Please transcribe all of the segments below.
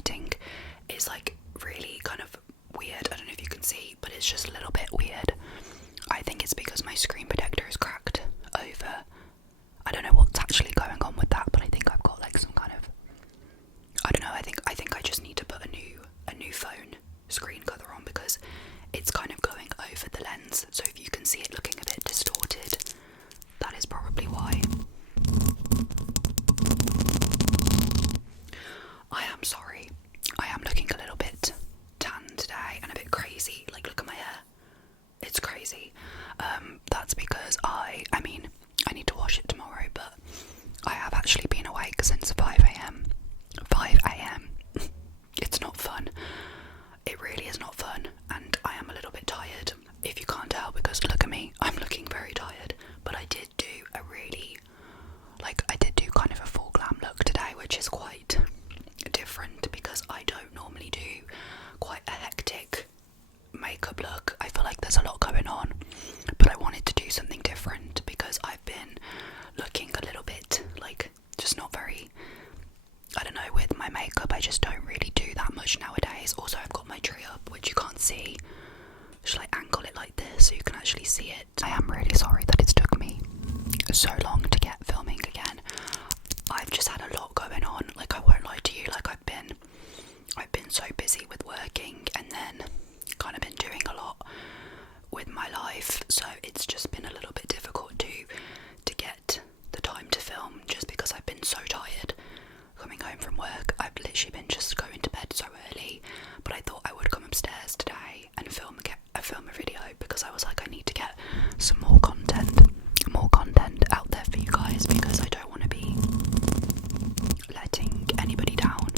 lighting is like really kind of weird. I don't know if you can see, but it's just a little bit weird. I think it's because my screen protector is cracked over. I don't know what's actually going on with that, but I think I've got like some kind of, I don't know, I think I just need to put a new phone screen cover on, because it's kind of going over the lens. So if you can see it looking a bit distorted, that is probably why. I am sorry. I am looking a little bit tan today and a bit crazy. Like, look at my hair. It's crazy. That's because I mean, I need to wash it tomorrow, but I have actually been awake since 5 a.m. 5 a.m. It's not fun. It really is not fun, and I am a little bit tired. If you can't tell, because look at me, I'm looking very tired. But I did do kind of a full glam look today, which is quite different because I don't normally do quite a hectic makeup look. I feel like there's a lot going on, but I wanted to do something different because I've been looking a little bit like just not very, I don't know, with my makeup. I just don't really do that much nowadays. Also, I've got my tree up, which you can't see. Should I angle it like this so you can actually see it? I am really sorry that it's took me so long to get filming again. I've just had a lot going on. Like, I won't lie to you, like I've been so busy with working and then kind of been doing a lot with my life, so it's just been a little bit difficult to get the time to film, just because I've been so tired coming home from work. I've literally been just going to bed so early, but I thought I would come upstairs today and film a video, because I was like, I need to get some more content out there for you guys, because I don't want to be letting anybody down.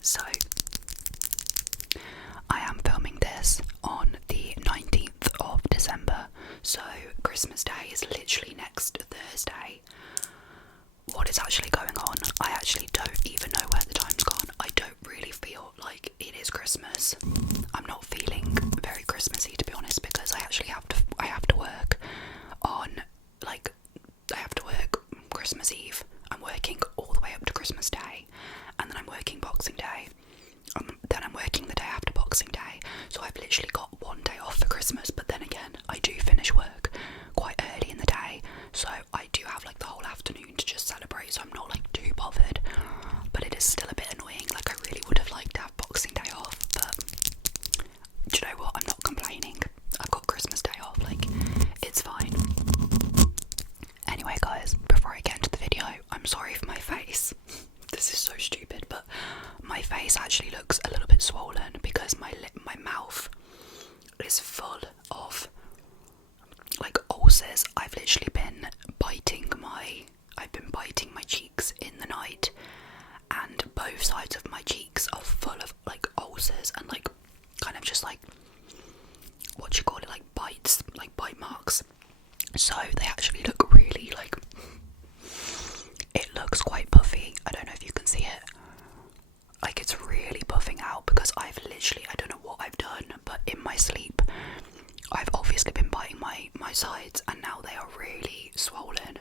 So I am filming this on the 19th of December, so Christmas Day is literally next Thursday. What is actually going on? I actually don't even know where the time's gone. I don't really feel like it is Christmas. I'm not feeling very Christmassy, to be honest, because I have to work on, like, I have to work Christmas Eve. I'm working all the way up to Christmas Day, and then I'm working Boxing Day. Then I'm working the day after Boxing Day, so I've literally got one day off for Christmas. But then again, I do finish work quite early in the day, so I do have like the whole afternoon to just celebrate, so I'm not like too bothered. But it is still a bit annoying. Like, I really would have liked to have Boxing Day off, but do you know what, I'm not complaining. I've got Christmas Day off, like, it's fine. Anyway guys, before I get into the video, I'm sorry for my face. This is so stupid, but my face actually looks a little bit swollen because my mouth is full of like ulcers. I've literally been biting my cheeks in the night, and both sides of my cheeks are full of like ulcers and like kind of just like, what do you call it, like bites, like bite marks. So they actually look really like, it looks quite puffy. I don't know if you can see it. Like, it's really puffing out because I've literally, I don't know what I've done, but in my sleep I've obviously been biting my sides, and now they are really swollen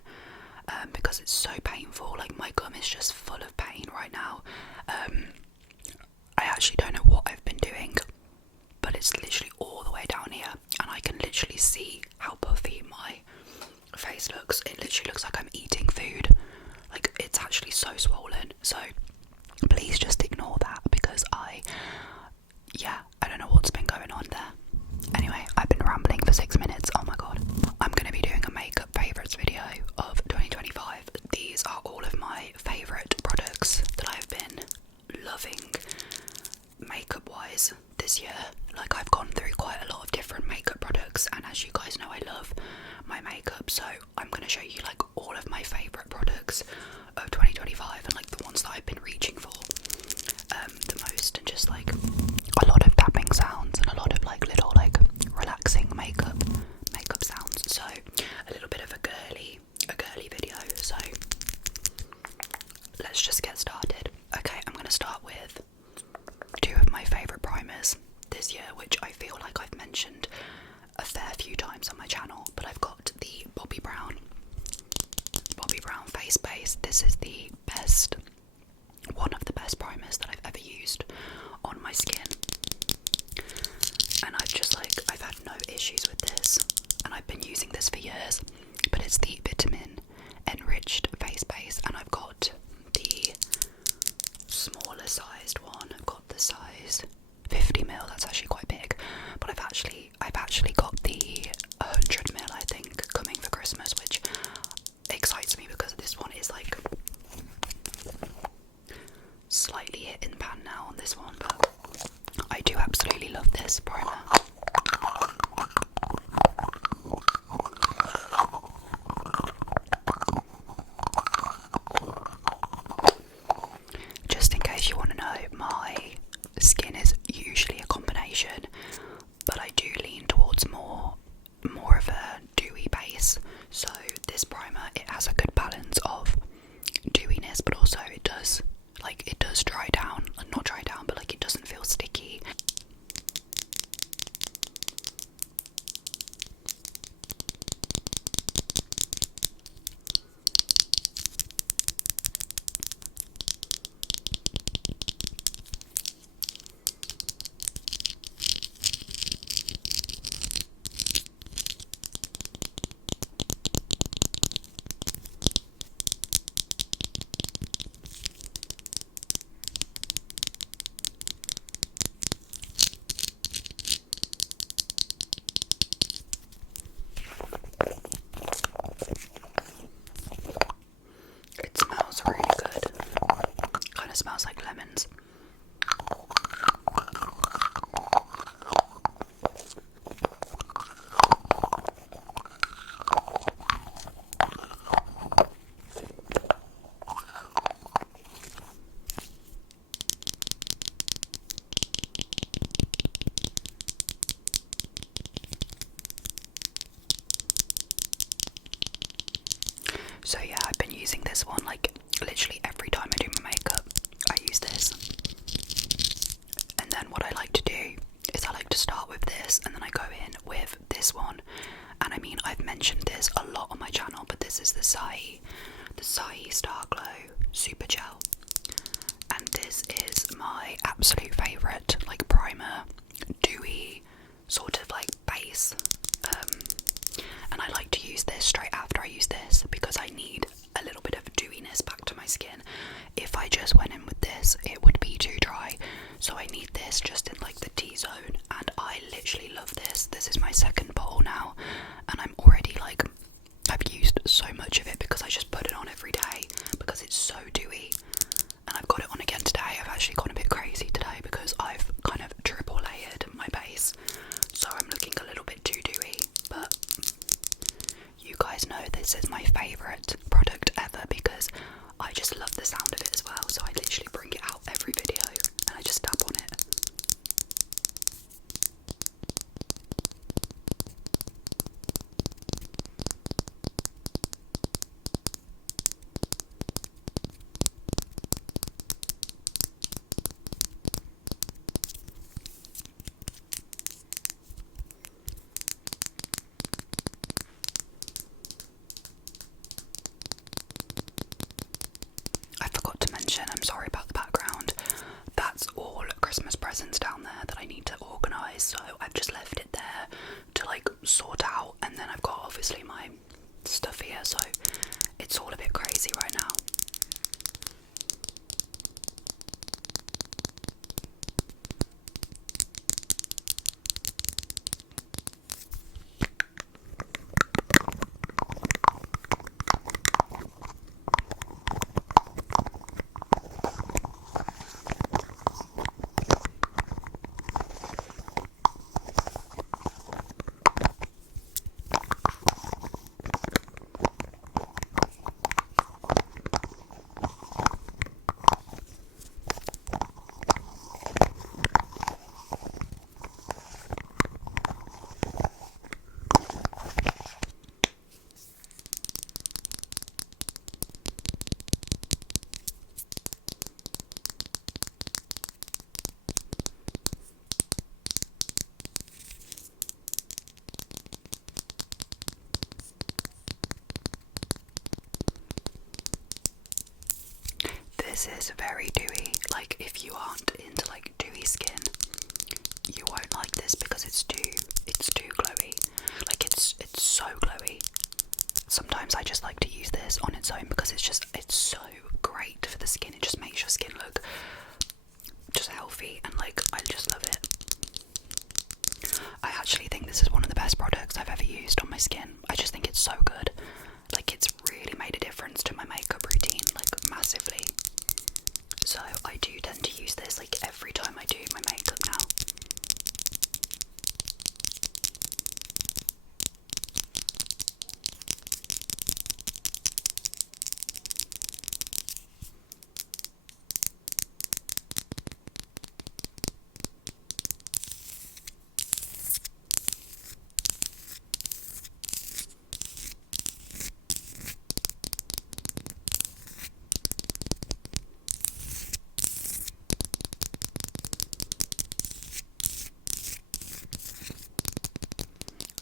because it's so painful. Like, my gum is just full of pain right now. I actually don't know what I've been doing, but it's literally all the way down here, and I can literally see how puffy my face looks. It literally looks like I'm eating food. Like, it's actually so swollen. So please just ignore that, because I don't know what's been going on there. Anyway, I've been rambling for 6 minutes. Oh my god. I'm going to be doing a makeup favourites video of 2025. These are all of my favourite products that I've been loving makeup wise this year. Like, I've gone through quite a lot of different makeup products, and as you guys know, I love my makeup, so I'm going to show you like all of my favourite products of 2025 and like the ones that I've been reaching for the most, and just like a lot of tapping sounds and a lot of like little like relaxing makeup sounds. So a little bit of a girly video. So let's just get started. Okay, I'm going to start with two of my favourite primers this year, which I feel like I've mentioned a fair few times on my channel, but I've got the Bobbi Brown face base base. This is the best, one of the best primers that I've ever used on my skin. And I've had no issues with this, and I've been using this for years. But it's the vitamin enriched face base, and I've got the smaller sized one. I've got the size 50ml. That's actually quite big. But I've actually got the 100ml, I think, coming for Christmas, which excites me because this one is like slightly hit in pan now on this one, but I do absolutely love this primer. Just in case you want to know, my skin is usually a combination, but I do lean towards more of a dewy base. So this primer, it has a good balance of dewiness, but also it does dry down, not dry down, but like it doesn't feel sticky. It smells really good. Kind of smells like lemons. So yeah, I've been using this one like literally every time I do my makeup. I use this. And then what I like to do is I like to start with this, and then I go in with this one. And I mean, I've mentioned this a lot on my channel, but this is the Sai Star Glow Super Gel. And this is my absolute favourite, like primer, dewy, sort of like base. And I like to use this straight after I use this because I need a little bit of dewiness back to my skin. If I just went in with this, it would be too dry. So I need this just in like the T-zone, and I literally love this. This is my second bottle now, and I'm already like, I've used so much of it because I just put it on every day because it's so dewy. And I've got it on again today. I've actually gone a bit crazy today because I've kind of triple layered my base, so I'm looking a little bit too dewy. But you guys know this is my favourite product ever because I just love the sound of it as well. So I literally bring it out every video and I just tap on it. I forgot to mention, I'm sorry about the background, that's all Christmas presents down there that I need to organise, so I've just left it there to like sort out, and then I've got obviously my stuff here, so it's all a bit crazy right now. This is very dewy. Like, if you aren't into like dewy skin, you won't like this because it's too glowy. Like, it's so glowy. Sometimes I just like to use this on its own because it's so great for the skin. It just makes your skin look just healthy, and like, I just love it. I actually think this is one of the best products I've ever used on my skin. I just think it's so good. Like, it's really made a difference to my makeup routine, like massively. So I do tend to use this like every time I do my makeup now.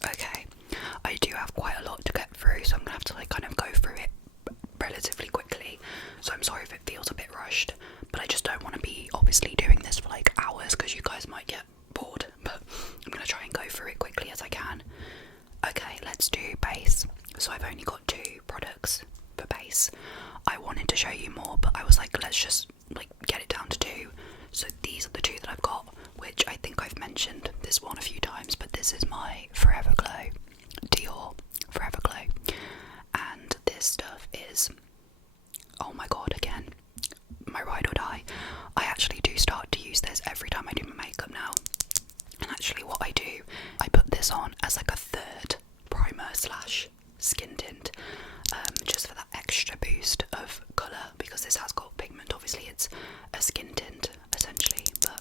Okay, I do have quite a lot to get through, so I'm gonna have to like kind of go through it relatively quickly. So I'm sorry if it feels a bit rushed, but I just don't want to be obviously doing this for like hours because you guys might get bored, but I'm gonna try and go through it quickly as I can. Okay, let's do base. So I've only got 2 products for base. I wanted to show you more, but I was like, let's just like get it down to 2. So these are the 2 that I've got, which I think I've mentioned this one a few times, but this is my Forever Glow, Dior Forever Glow, and this stuff is, oh my god, again, my ride or die. I actually do start to use this every time I do my makeup now, and actually what I do, I put this on as like a third primer slash skin tint, just for that extra boost of colour, because this has got pigment. Obviously it's a skin tint essentially, but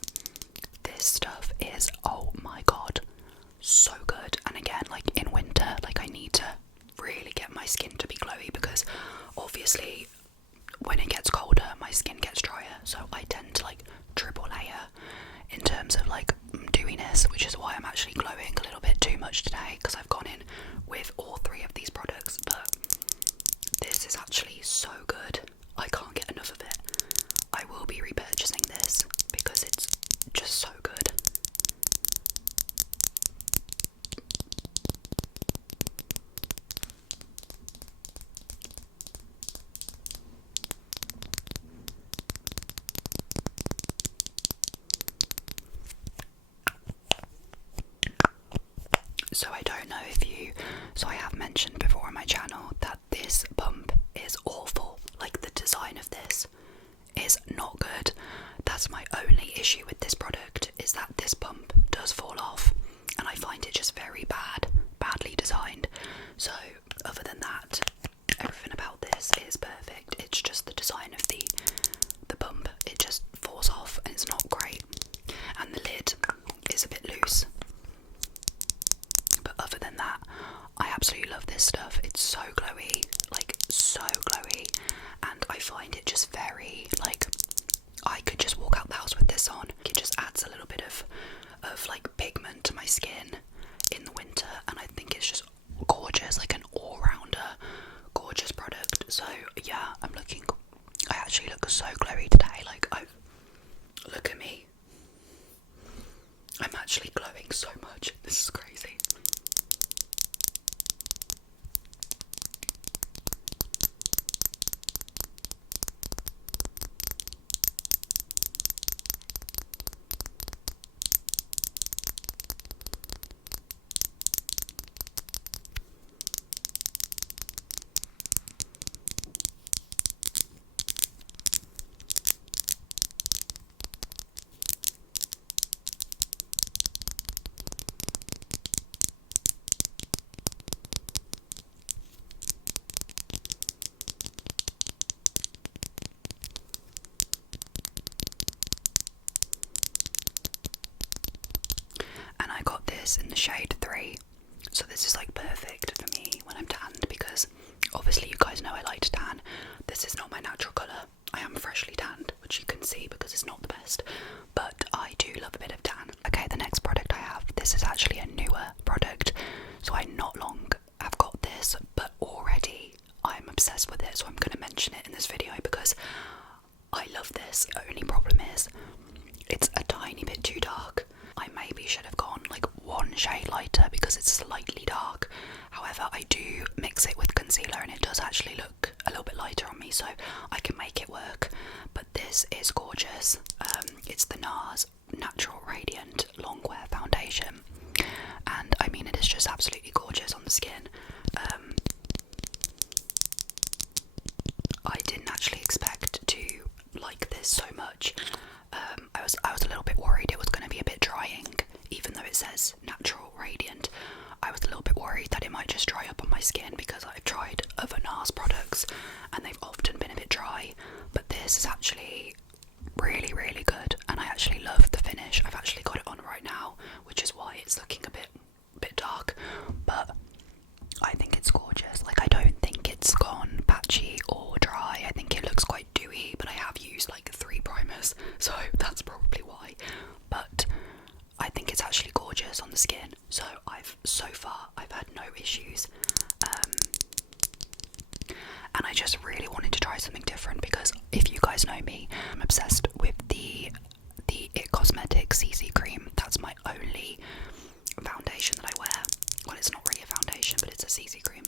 this stuff is, oh my god, so good. And again, like in winter, like I need to really get my skin to be glowy because obviously when it gets colder my skin gets drier, so I tend to like triple layer in terms of like dewiness, which is why I'm actually glowing a little bit too much today, because I've gone in with all 3 of these products. But this is actually so good, I can't get enough of it. I will be repurchasing this because it's just so good. So I don't know if you, so I have mentioned before on my channel that this pump is awful. Like, the design of this is not good. That's my only issue with this product, is that this pump does fall off, and I find it just very badly designed. So other than that, everything about this is perfect. It's just the design of the pump, it just falls off and it's not great, and the lid is a bit loose. But other than that, I absolutely love this stuff. It's so glowy, like so glowy, and I find it just very, like, I could just walk out the house with this on. It just adds a little bit of like pigment to my skin in the winter, and I think it's just gorgeous, like an all-rounder gorgeous product. So yeah, I actually look so glowy today. Like, look at me, I'm actually glowing so much. This is crazy. And I got this in the shade 3, so this is like perfect for me when I'm tanned, because obviously you guys know I like to tan. This is not my natural colour. I am freshly tanned, which you can see because it's not the best, but I do love a bit of tan. Okay, the next product I have, this is actually a newer product, so I not long have got this, but already I'm obsessed with it, so I'm going to mention it in this video because I love this. The only problem is it's a tiny bit too dark. I maybe should have gone like one shade lighter because it's slightly dark. However, I do mix it with concealer and it does actually look a little bit lighter on me, so I can make it work. But this is gorgeous. It's the NARS Natural Radiant Longwear Foundation, and I mean, it is just absolutely gorgeous on the skin. I didn't actually expect to like this so much. I was a little bit worried it was going to be a bit drying, even though it says natural radiant. I was a little bit worried that it might just dry up on my skin because I've tried other NARS products and they've often been a bit dry, but this is actually really, really good, and I actually love the finish. I've actually got it on right now, which is why it's looking a bit dark, but I think it's gorgeous. Like, I don't think it's gone patchy or dry. I think it looks quite dewy, but I have used like 3 primers, so that's probably why. But I think it's actually gorgeous on the skin. So far I've had no issues. And I just really wanted to try something different because if you guys know me, I'm obsessed with the It Cosmetics CC cream. That's my only foundation that I wear. Well, it's not really a foundation, but it's a CC cream.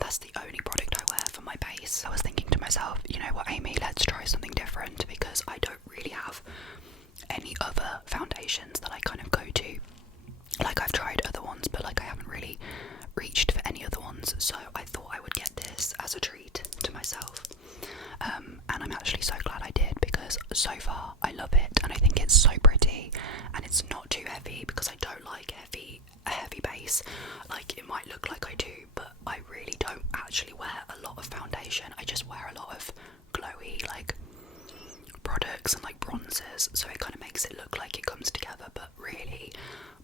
That's the only product I wear for my base. I was thinking to myself, you know what, Amy, let's try something different because I don't really have any other foundations that I kind of go to. Like, I've tried other ones, but like I haven't really reached for any other ones, so I thought I would get this as a treat to myself. And I'm actually so glad I did because so far I love it, and I think it's so pretty, and it's not too heavy because I don't like a heavy base. Like, it might look like I do, but I really don't actually wear a lot of foundation. I just wear a lot of glowy like products and like bronzers, so it kind of makes it look like it comes together, but really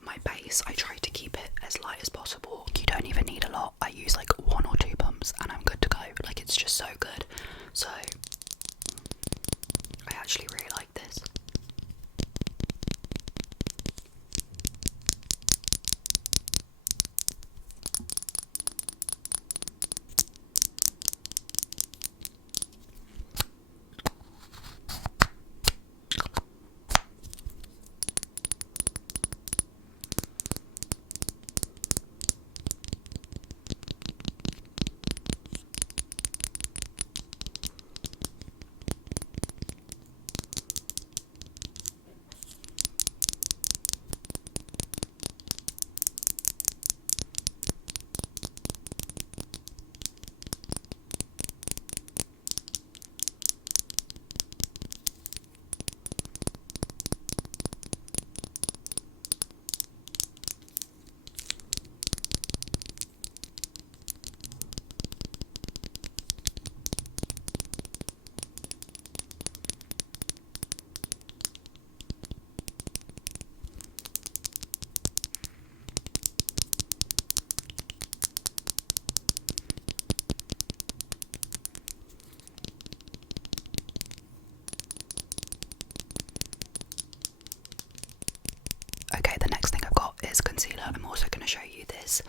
my base, I try to keep it as light as possible. You don't even need a lot. I use like 1 or 2 pumps and I'm good to go. Like, it's just so good. So I actually really like this. Okay, the next thing I've got is concealer. I'm also going to show you this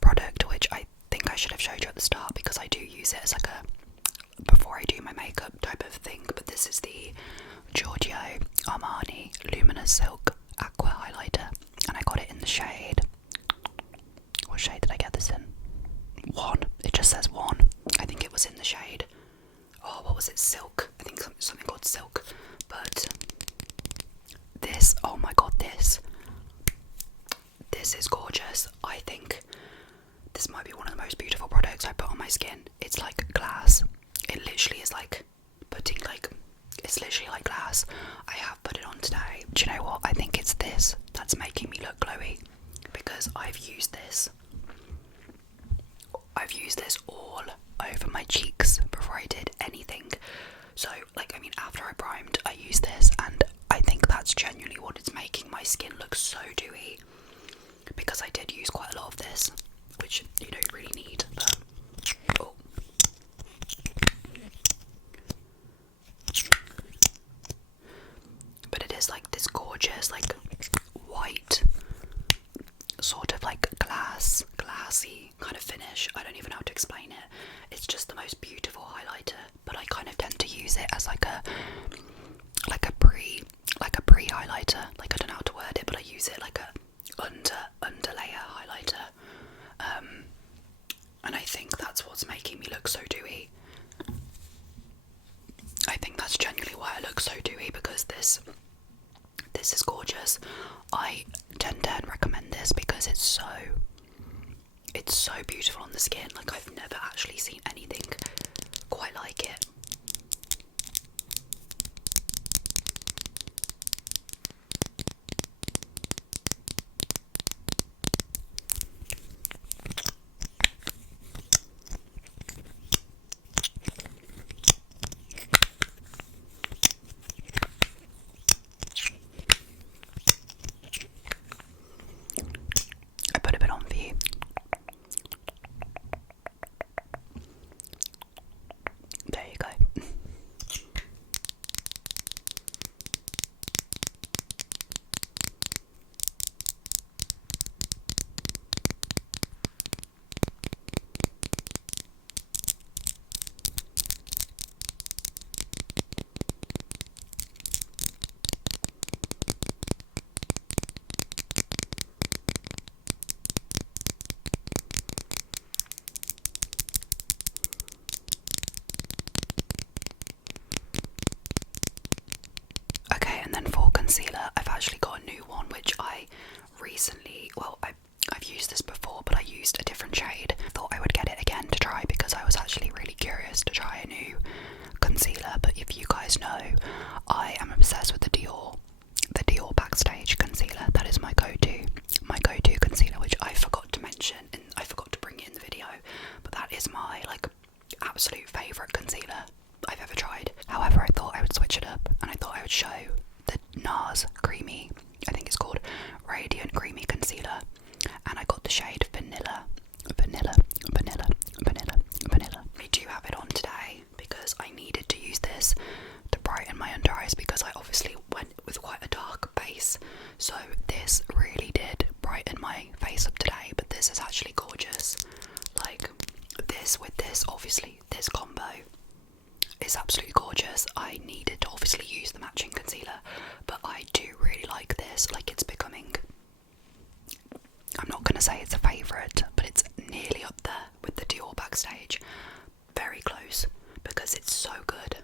product, which I think I should have showed you at the start because I do use it as like a before I do my makeup type of thing. But this is the Giorgio Armani Luminous Silk Aqua Highlighter, and I got it in the shade. What shade did I get this in? 1. It just says 1. I think it was in the shade. Oh, what was it? Silk. I think something called Silk. But this, oh my god, this is gorgeous. I think this might be one of the most beautiful products I put on my skin. It's like glass. It literally is like putting like, it's literally like glass. I have put it on today. Do you know what? I think it's this that's making me look glowy because I've used this all over my cheeks before I did anything. So like, I mean, after I primed, I used this, and I think that's genuinely what is making my skin look so dewy, because I did use quite a lot of this, which you don't really need, but oh. But it is like this gorgeous like white sort of like glassy kind of finish. I don't even know how to explain it. It's just the most beautiful highlighter. it as like a pre highlighter. Like, I don't know how to word it, but I use it like a under layer highlighter. And I think that's what's making me look so dewy. I think that's genuinely why I look so dewy, because this is gorgeous. I 10/10 recommend this because it's so beautiful on the skin. Like, I've never actually seen anything quite like it. I put a bit on for you. There you go. Okay, and then for concealer, I've actually got a new one which I recently, well, I've used this before, but I used a different shade. Thought I would get it again to try because I was actually really curious to try a new concealer. But if you guys know, I am obsessed with the Dior Backstage concealer. That is my go-to concealer, which I forgot to mention and I forgot to bring it in the video. But that is my like absolute favourite concealer I've ever tried. However, I thought I would switch it up and I thought I would show the NARS Creamy, I think it's called Radiant Creamy Concealer, and I got the shade Vanilla. I do have it on today because I needed to use this to brighten my under eyes because I obviously went with quite a dark base, so this really did brighten my face up today. But this is actually gorgeous. Like, this with this, obviously this combo is absolutely gorgeous. I needed to obviously use the matching concealer, but I do really like this. Like, it's becoming, I'm not going to say it's a favourite, but it's nearly up there with the Dior Backstage. Very close, because it's so good.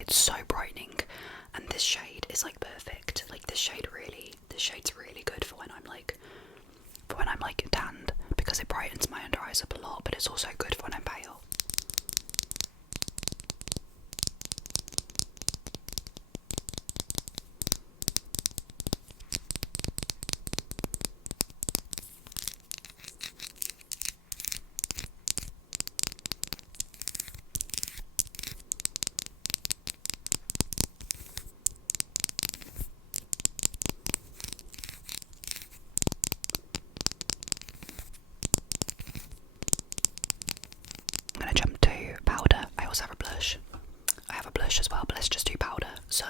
It's so brightening, and this shade is like perfect. Like, this shade's really good for when I'm like tanned, because it brightens my under eyes up a lot, but it's also good for when I'm pale. I'm gonna jump to powder. I also have a blush. I have a blush as well, but let's just do powder. So,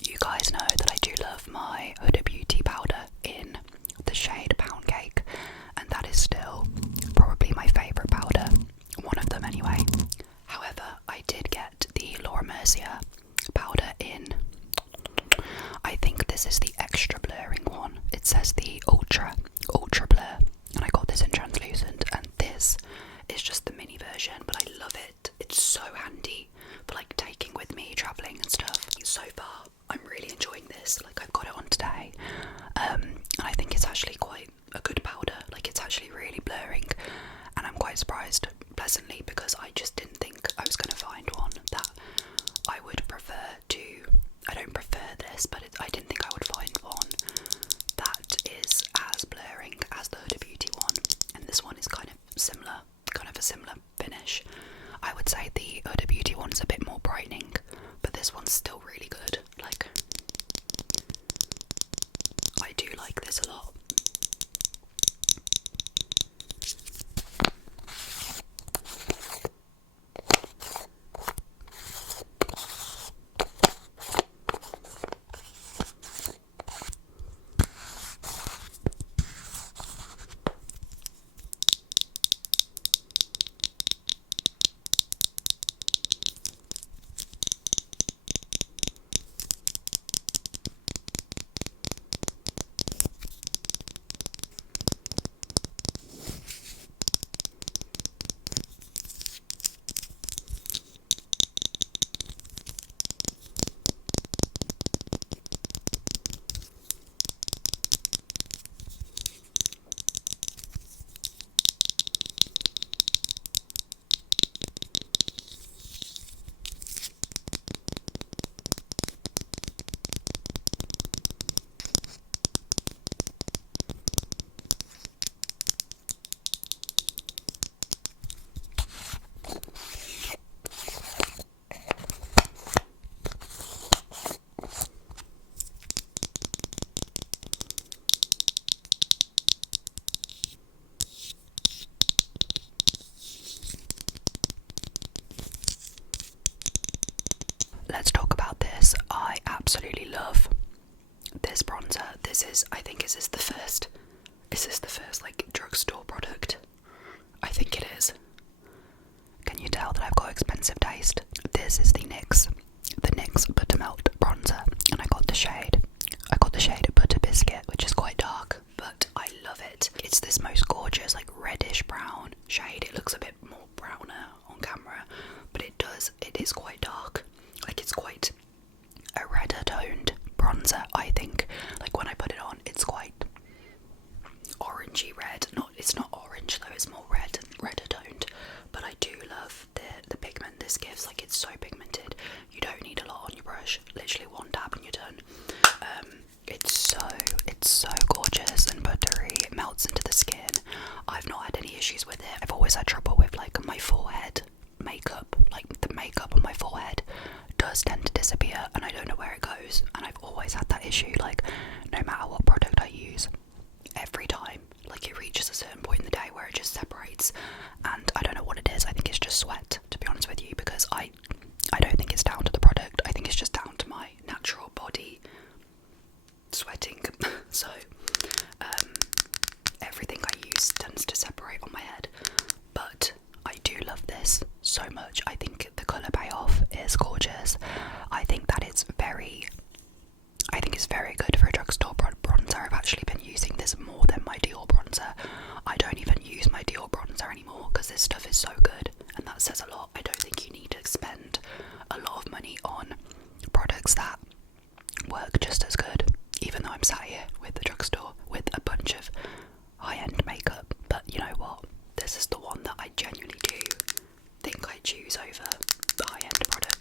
you guys know that I do love my Huda Beauty powder in the shade Pound Cake, and that is still probably my favourite powder. One of them anyway. However, I did get the Laura Mercier powder in, I think this is the extra blurring one. It says the ultra blur, and I got this in translucent, and this is just the mini version, but I love it. It's so handy for like taking with me travelling and stuff. So far, I'm really enjoying this. Like, I've got it on today, and I think it's actually quite a good powder. Like, it's actually really blurring, and I'm quite surprised pleasantly, because I just didn't think I was going to find one that I would prefer to. I don't prefer this, but I didn't think I would find one that is as blurring as the Huda Beauty one, and this one is kind of a similar finish. I would say the Huda Beauty one's a bit more brightening, but this one's still really good. Like, I do like this a lot. I think is this the first like drugstore product? I think it is. Can you tell that I've got expensive taste? This is the NYX Buttermelt bronzer, and I got the shade Butter Biscuit, which is quite dark, but I love it. It's this most gorgeous like reddish brown shade. It looks a bit more browner on camera, but it is quite dark. Like it's quite a redder toned bronzer, I think. Like when I put it on, it's quite orangey red. It's not orange though, it's more redder toned. But I do love the pigment this gives. Like it's so pigmented. You don't need a lot on your brush. Literally one dab and you're done. It's so gorgeous and buttery. It melts into the skin. I've not had any issues with it. I've always had trouble with like my forehead makeup. Like the makeup on my forehead does tend to disappear and I don't know where it goes. And I've always had that issue. Like no matter what product I use, every time, like it reaches a certain point in the day where it just separates, and I don't know what it is. I think it's just sweat, to be honest with you, because I don't think it's down to the product. I think it's just down to my natural body sweating. So everything I use tends to separate on my head, but I do love this so much. I think the colour payoff is gorgeous. I think it's very good for a drugstore bronzer. I've actually been using this more than my Dior bronzer. I don't even use my Dior bronzer anymore because this stuff is so good, and that says a lot. I don't think you need to spend a lot of money on products that work just as good, even though I'm sat here with the drugstore with a bunch of high-end makeup. But you know what? This is the one that I genuinely do think I choose over the high-end product.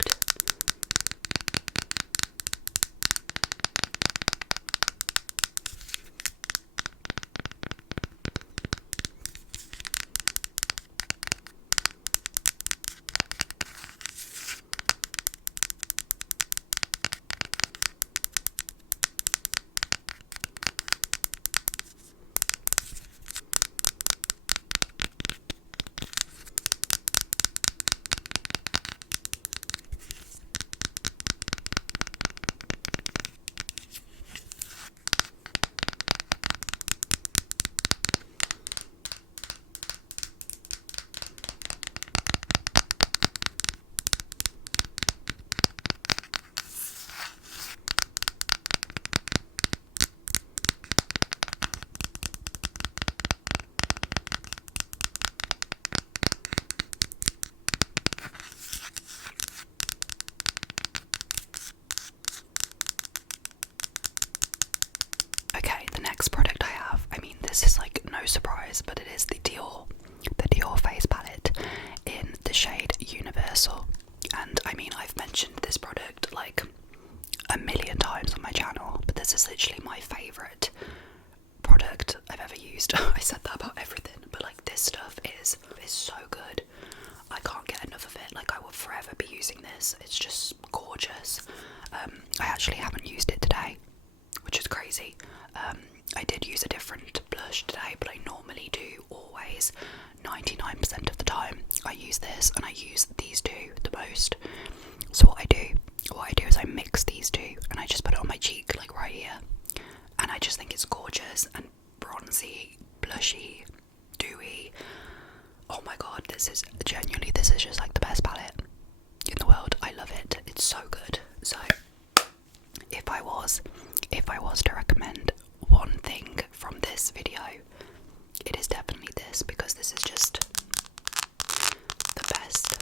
Next product I have, I mean this is like no surprise, but it is the Dior face palette in the shade Universal. And I mean I've mentioned this product like a million times on my channel, but this is literally my favourite product I've ever used. I said that about everything, but like this stuff is so good. I can't get enough of it. Like I will forever be using this. It's just gorgeous. I actually haven't used it today, which is crazy. I did use a different blush today, but I normally do always 99% of the time. I use this and I use these two the most. So what I do is I mix these two and I just put it on my cheek, like right here. And I just think it's gorgeous and bronzy, blushy, dewy. Oh my god, this is just like the best palette in the world. I love it. It's so good. So if I was to recommend one thing from this video, it is definitely this, because this is just the best.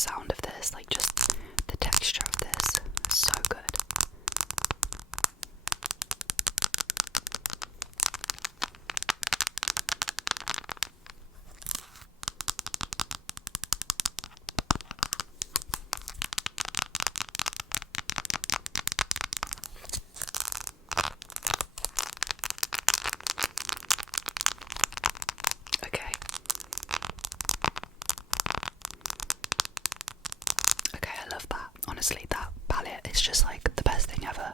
sound of this, like just the texture of this, so good. Okay. Okay, I love that. Honestly, that palette is just like the best thing ever.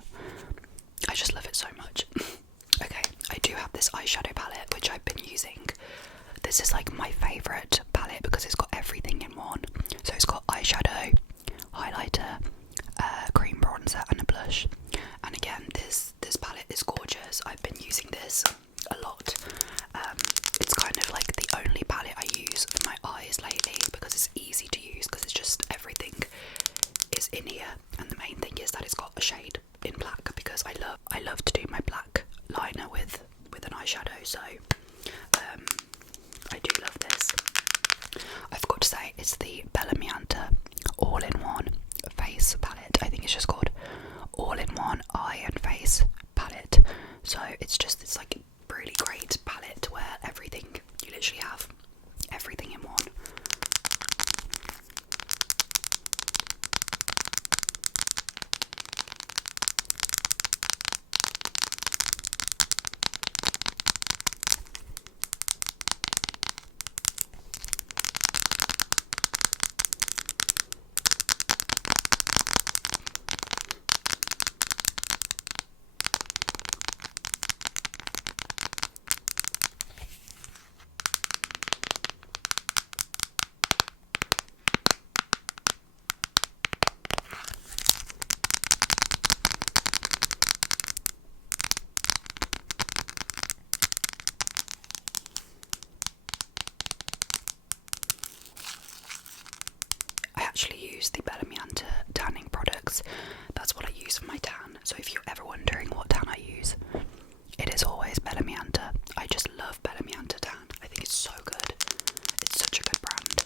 I just love it so much. Okay, I do have this eyeshadow palette which I've been using. This is like my favourite palette because it's got everything in one. So it's got eyeshadow, highlighter, cream bronzer and a blush. And again, this palette is gorgeous. I've been using this a lot. It's kind of like the only palette I use for my eyes lately because it's easy to use, because it's just everything is in here, and the main thing is that it's got a shade in black, because I love to do my black liner with an eyeshadow, so I do love this. I forgot to say, it's the Bellamianta all-in-one face palette. I think it's just called all-in-one eye and face palette. So it's like really great palette where you literally have everything in one. I actually use the Bellamianta tanning products. That's what I use for my tan. So if you're ever wondering what tan I use, it is always Bellamianta. I just love Bellamianta tan. I think it's so good. It's such a good brand.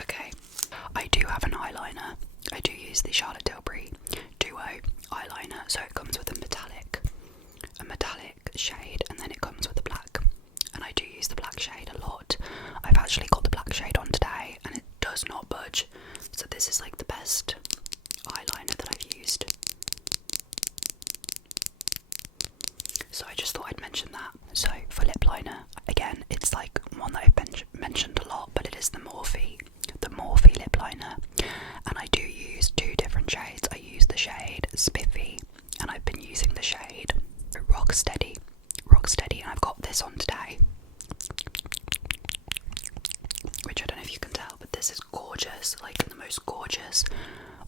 Okay, I do have an eyeliner. I do use the Charlotte Tilbury Duo eyeliner. So it comes with a metallic shade, and then it comes with a black. And I do use the black shade a lot. I've actually got the black shade on today, and it does not budge. So this is like the best eyeliner that I've used. So I just thought I'd mention that. So for lip liner, again, it's like one that I've mentioned a lot, but it is the Morphe lip liner. And I do use two different shades. I use the shade Spiffy, and I've been using the shade Rocksteady, and I've got this on today, which I don't know if you can tell, but this is gorgeous, like the most gorgeous,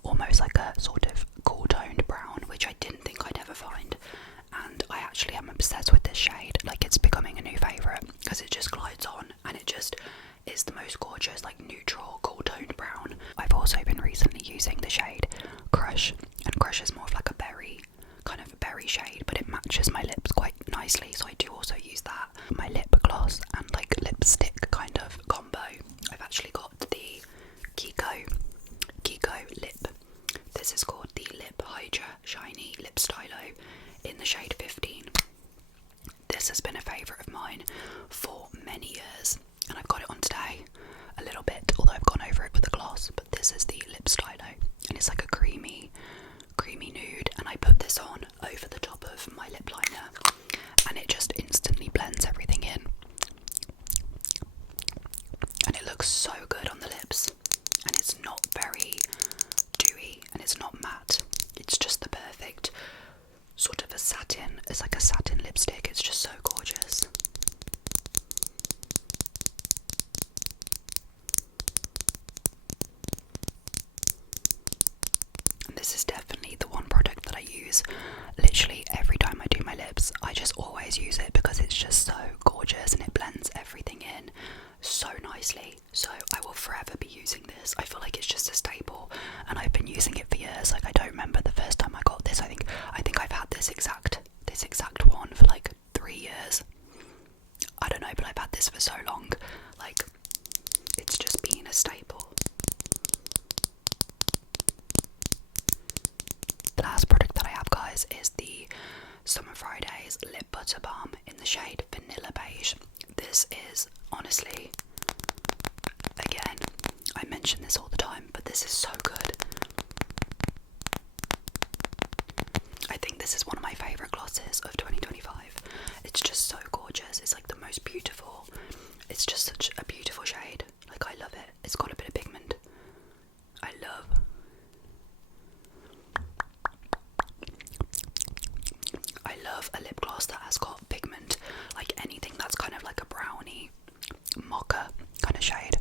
almost like a sort of cool toned brown, which I didn't think I'd ever find, and I actually am obsessed with this shade. Like, it's becoming a new favourite because it just glides on, and it just is the most gorgeous, like neutral, cool toned brown. I've also been recently using the shade Crush, and Crush is more of like a berry shade, but it matches my lips quite nicely, so I do also use that. My lip gloss and like lipstick kind of combo, I've actually got the Kiko lip. This is called the Lip Hydra Shiny Lip Stylo in the shade 15. This has been a favourite of mine for many years, and I've got it on today a little bit, although I've gone over it with a gloss. But this is the lip stylo, and it's like a creamy nude, and I put this on over the top of my lip liner, and it just instantly blends everything in, and it looks so good on the lips, and it's not very dewy, and it's not matte. It's just the perfect sort of it's like a satin lipstick. It's just so gorgeous. And this is definitely the one product that I use literally every time I do my lips, I just always use it because it's just so gorgeous and it blends everything in so nicely. So I will forever be using this. I feel like it's just a staple, and I've been using it for years. Like, I don't remember the first time I got this. I think I've had this exact one for like 3 years. I don't know, but I've had this for so long. Like, it's just been a staple. The last product that I have, guys, is the Summer Fridays Lip Butter Balm in the shade Vanilla Beige. This is honestly, again, I mention this all the time, but this is so good. I think this is one of my favourite glosses of 2025. It's just so gorgeous. It's like the most beautiful. It's just such a beautiful shade. Like, I love it. It's got a bit of pigment. I love a lip gloss that has got pigment. Like, anything that's kind of like a brownie, mocha kind of shade.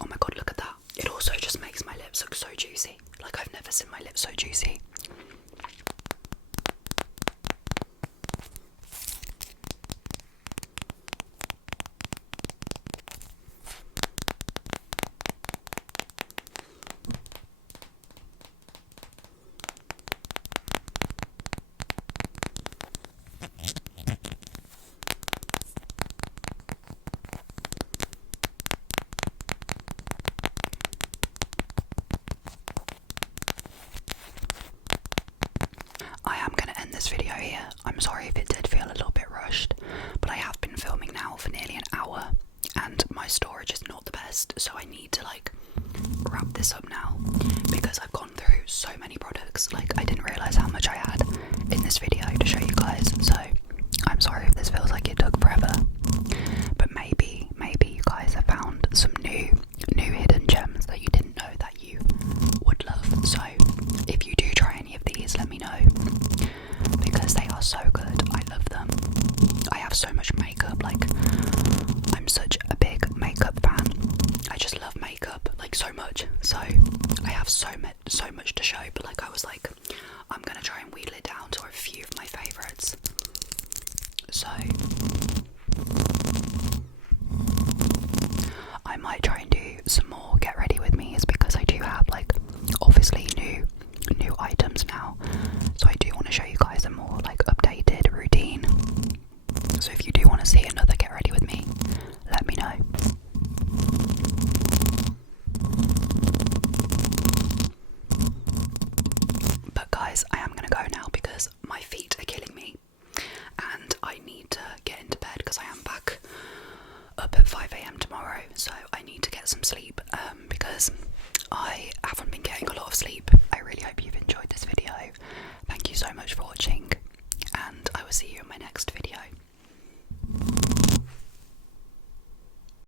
Oh my god, look at that. It also just makes my lips look so juicy. Like, I've never seen my lips so juicy. I am going to end this video here. I'm sorry if it did feel a little bit rushed, but I have been filming now for nearly an hour and my storage is not the best, so I need to like wrap this up now because I've gone through so many products. Like, I didn't realise how much I had in this video to show you guys, so I'm sorry if this feels like it took forever, but maybe you guys have found some new hidden gems that you didn't know that you would love. So if you do try any of these, let me know, because they are so good. I love them. I have so much makeup. Like, I'm such a big makeup fan. I just love makeup, like, so much. So I have so much to show, but like, I was like, I'm gonna try and wheedle it down to a few of my favourites. So I might try and do some more get ready with me's, because I do have, like, obviously new items now, so I do want to show you guys a more like updated routine. So if you do want to see another get ready with me, let me know. But guys, I am gonna go now because my feet are killing me and I need to get into bed because I am back up at 5 AM tomorrow, so I need to get some sleep because I haven't been getting a lot of sleep. I really hope you've enjoyed this video. Thank you so much for watching, and I will see you in my next video.